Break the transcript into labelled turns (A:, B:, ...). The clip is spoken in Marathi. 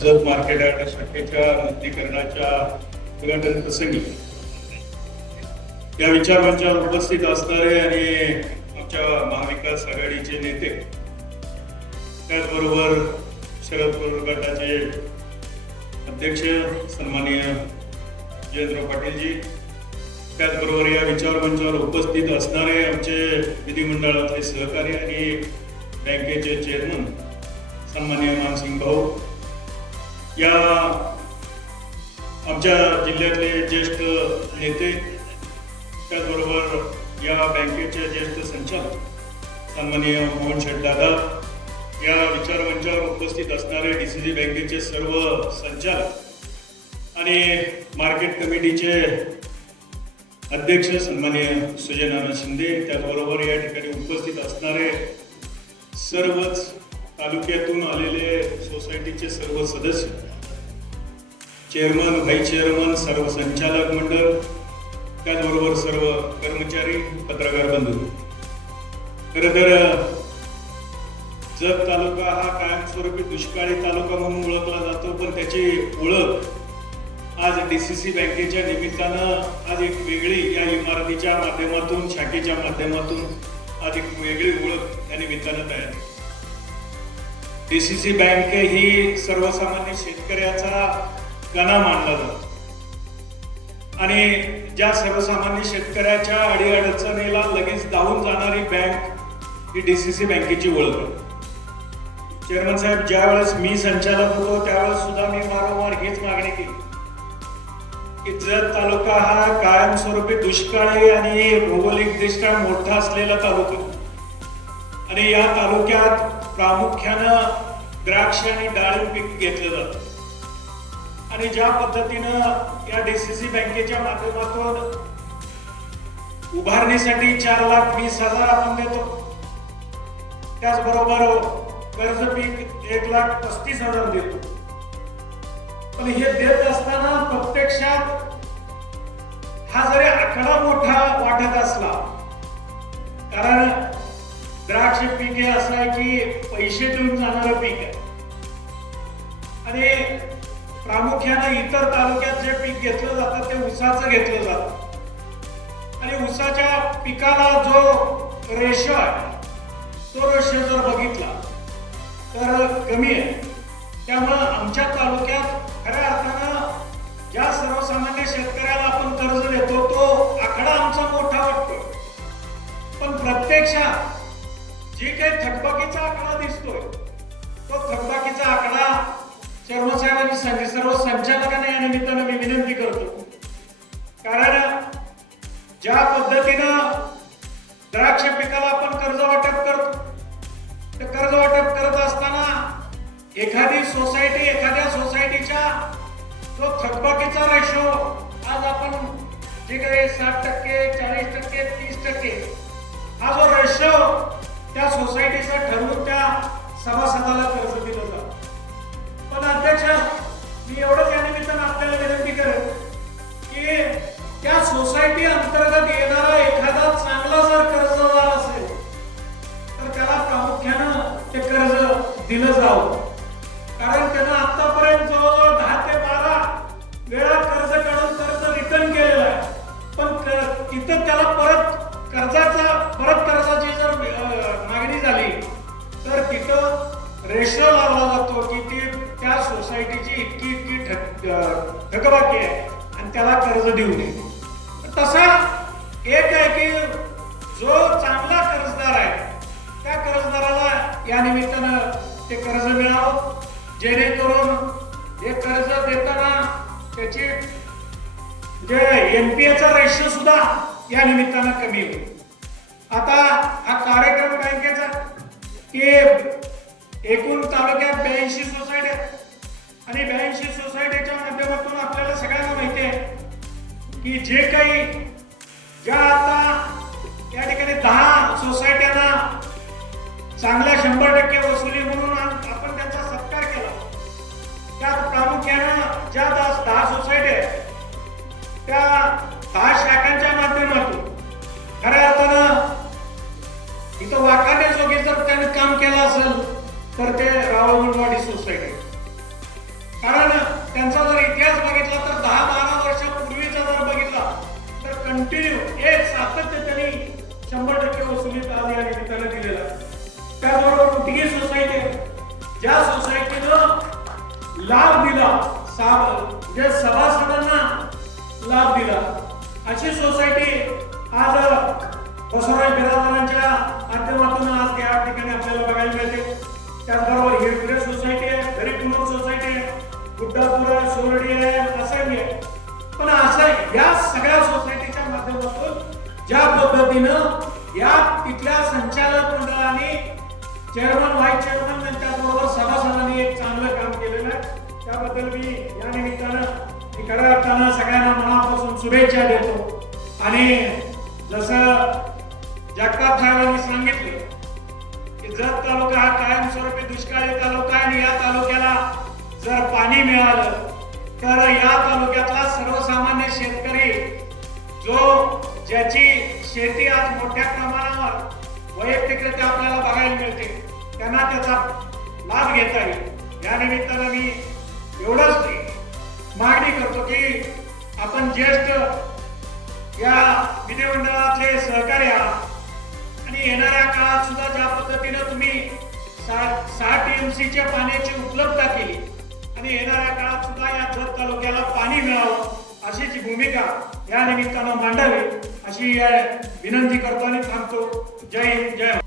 A: जत मार्केट यार्ड शाखेच्या नूतनीकरणाच्या उद्घाटन प्रसंगी. या विचारमंचावर उपस्थित असणारे आणि आमच्या महाविकास आघाडीचे नेते त्याचबरोबर शरद पवार गटाचे अध्यक्ष सन्माननीय जयेंद्र पाटीलजी त्याचबरोबर या विचारमंचावर उपस्थित असणारे आमचे विधिमंडळातले सहकारी आणि बँकेचे चेअरमन सन्माननीय मानसिंग भाऊ या आमच्या जिल्ह्यातले ज्येष्ठ नेते त्याचबरोबर या बँकेचे ज्येष्ठ संचालक सन्माननीय मोहन शेटदादा या विचारमंचावर उपस्थित असणारे डी सी सी बँकेचे सर्व संचालक आणि मार्केट कमिटीचे अध्यक्ष सन्माननीय सुजय नाना शिंदे त्याचबरोबर या ठिकाणी उपस्थित असणारे सर्वच तालुक्यातून आलेले सोसायटीचे सर्व सदस्य चेअरमन व्हाईस चेअरमन सर्व संचालक मंडळ त्याचबरोबर सर्व कर्मचारी पत्रकार बंधू. खरं तर जत तालुका हा कायमस्वरूपी दुष्काळी तालुका म्हणून ओळखला जातो पण त्याची ओळख आज डी सी सी बँकेच्या निमित्तानं आज एक वेगळी या इमारतीच्या माध्यमातून शाखेच्या माध्यमातून आज एक वेगळी ओळख या निमित्तानं तयार डी सी सी बँक ही सर्वसामान्य शेतकऱ्याचा कणा मानला जातो. आणि ज्या सर्वसामान्य शेतकऱ्याच्या अडीअडचणीला लगेच धावून जाणारी बँक ही डी सी सी बँकेची ओळख आहे. चेअरमन साहेब ज्या वेळेस मी संचालक होतो त्यावेळेस सुद्धा मी वारंवार हीच मागणी केली. की जत तालुका हा कायमस्वरूपी दुष्काळी आणि भौगोलिकदृष्ट्या मोठा असलेला तालुका आणि या तालुक्यात प्रामुख्यानं द्राक्ष आणि डाळी पीक घेतलं जातं. आणि ज्या पद्धतीनं या डीसीसी बँकेच्या माध्यमातून उभारणीसाठी चार लाख वीस हजार आपण देतो. त्याचबरोबर कर्ज पीक एक लाख पस्तीस हजार देतो. पण हे देत असताना प्रत्यक्षात हा जरी आकडा मोठा वाटत असला कारण द्राक्ष पीक हे असं आहे की पैसे देऊन जाणारं पीक आहे. आणि प्रामुख्याने इतर तालुक्यात जे पीक घेतलं जातं ते ऊसाचं घेतलं जातं. आणि ऊसाच्या पिकाला जो रेशो आहे तो रेशो जर बघितला तर कमी आहे. त्यामुळं आमच्या तालुक्यात खऱ्या अर्थानं ज्या सर्वसामान्य शेतकऱ्याला आपण कर्ज देतो तो आकडा आमचा मोठा वाटतो. पण प्रत्यक्षात जी काही थकबाकीचा आकडा दिसतोय तो थकबाकीचा आकडा सर्वसाहेबांनी सांगितले सर्व संचालकांना या निमित्तानं मी विनंती करतो. कारण ज्या पद्धतीनं द्राक्ष पिकाला आपण कर्ज वाटप करतो तर कर्ज वाटप करत असताना एखादी सोसायटी एखाद्या सोसायटीच्या जो थकबाकीचा रेशो आज आपण जे काही साठ टक्के चाळीस टक्के तीस टक्के हा जो रेशो त्या सोसायटीचा ठरवून त्या सभासदाला कर्ज दिलं जातं. अध्यक्ष मी एवढंच या निमित्तानं आपल्याला विनंती करेन की त्या सोसायटी अंतर्गत येणारा एखादा चांगला जर कर्जदार असेल तर त्याला प्रामुख्यानं ते कर्ज दिलं जावं. कारण त्यानं आतापर्यंत जवळजवळ दहा ते बारा वेळा कर्ज काढून कर्ज रिटर्न केलेलं आहे. पण तिथं त्याला परत कर्जाचा परत कर्जाची जर मागणी झाली तर तिथं रेशो लावला जातो की ते सोसायटीची इतकी इतकी थकबाकी आहे. आणि त्याला कर्ज देऊ नये. तसा एक आहे की जो चांगला कर्जदार आहे त्या कर्जदाराला या निमित्तानं ते कर्ज मिळावं. जेणेकरून हे कर्ज देताना त्याची म्हणजे जे एनपीएचा रेशो सुद्धा या निमित्तानं कमी होईल. आता हा कार्यक्रम बँकेचा की एकूण तालुक्यात ब्याऐंशी सोसायटी आणि ब्याऐंशी सोसायटीच्या माध्यमातून आपल्याला सगळ्यांना माहिती आहे की जे काही ज्या आता या ठिकाणी दहा सोसायट्यांना चांगल्या शंभर टक्के वसुली म्हणून आपण त्यांचा सत्कार केला. त्यात प्रामुख्यानं ज्या दहा दहा सोसायटी आहेत त्या दहा शाखांच्या माध्यमातून खऱ्या अर्थानं इथं वाकाने जोगी जर त्यांनी काम केलं असेल तर ते रावळवंडवाडी सोसायटी कारण त्यांचा जर इतिहास बघितला तर दहा बारा वर्षापूर्वीचा जर बघितला तर कंटिन्यू एक सातत्य त्यांनी शंभर टक्के वसुली आज या निमित्तानं दिलेला त्याबरोबर कुठलीही सोसायटी ज्या सोसायटीनं लाभ दिला म्हणजे जे सभासदांना लाभ दिला अशी सोसायटी आज बसवराज बिराजदारांच्या पद्धतीनं या तिथल्या संचालक मंडळाने चेअरमन व्हाईस चेअरमन त्यांच्याबरोबर सभासदांनी एक चांगलं काम केलेलं आहे. त्याबद्दल मी या निमित्तानं मी खऱ्या अर्थानं सगळ्यांना मनापासून शुभेच्छा देतो. आणि जसं जगताप साहेबांनी सांगितलं की जत तालुका हा कायमस्वरूपी दुष्काळी तालुका आहे आणि या तालुक्याला जर पाणी मिळालं तर या तालुक्यातला सर्वसामान्य शेतकरी जो ज्याची शेती आज मोठ्या प्रमाणावर वैयक्तिकरित्या आपल्याला बघायला मिळते त्यांना त्याचा लाभ घेता येईल. या निमित्तानं मी एवढंच मागणी करतो की आपण ज्येष्ठ या विधिमंडळातले सहकार्य आहात आणि येणाऱ्या काळात सुद्धा ज्या पद्धतीनं तुम्ही सहा टीएमसी सीच्या पाण्याची उपलब्धता केली आणि येणाऱ्या काळात सुद्धा या जत तालुक्याला पाणी मिळावं अशी जी भूमिका या निमित्तानं मांडावी. अशी विनंती करतो आणि थांबतो. जय हिंद जय